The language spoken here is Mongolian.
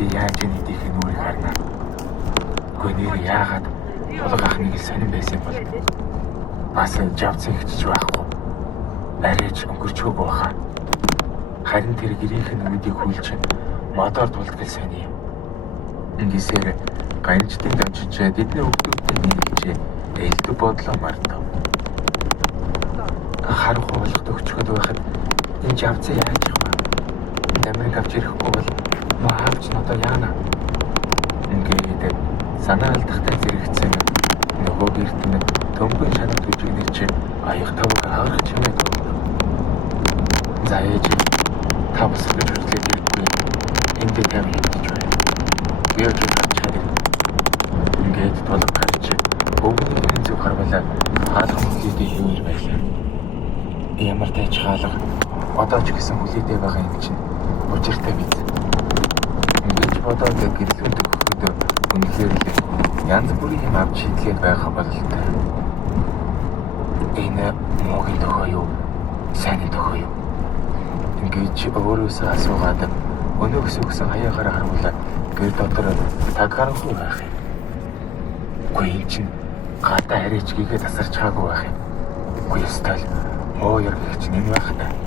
Би яаж нэгдих нь үүрийг харна. Үгүй нэр яагаад тулга ахныг сонирн байсан бол бас жавцсан хичж байхгүй. Арайч өнгөрчөөгүй баха. Харин тэр гэрийнхэн үдийг хүлж мотор тултгал сайн юм. Ингэсээр ганжтын дамжиж тэдний өвгдүүдтэй нэгж элдв бодлоо мартав. Харанхуй болгох төгчгöd байхад энэ жавцаа яаж явах вэ? Америк авч ирэхгүй бол маа авч надаа яана. Ингээд санаа алдахтай зэрэгцэн нөгөө гэрт нь төмбөн шанал түжигнэрч аяг тавг хаарах чимээ тулав. За ээж та бас гэж хүслээд ирэхгүй. Энд тэм хийж байна. Би ч гарч чадах. Ингээд тулг гарч өвгөний зүг харвалаа хаалх хүлээдээ юу юм байлаа. Ямар тач хаалга одоо ч гэсэн хүлээдээ байгаа юм чинь учиртай биз. Ингэж бодоод гэрлүүнд өгөхөд үнэхээр л янз бүрийн юм авч шийдлээд байгаа бололтой. Энэ могийн тохоо юу? Сайн тохоо юу? Ингэж өөрөөсөө асуугаад өнөөхс өгсөн хаягаар харуулаад гэр дотор таг харанхуй байх юм. Үгүй юм чинь гадаа арайч гээгээ тасарч хаагүй байх юм. Үгүй ёстой муу яргч нэг байх та.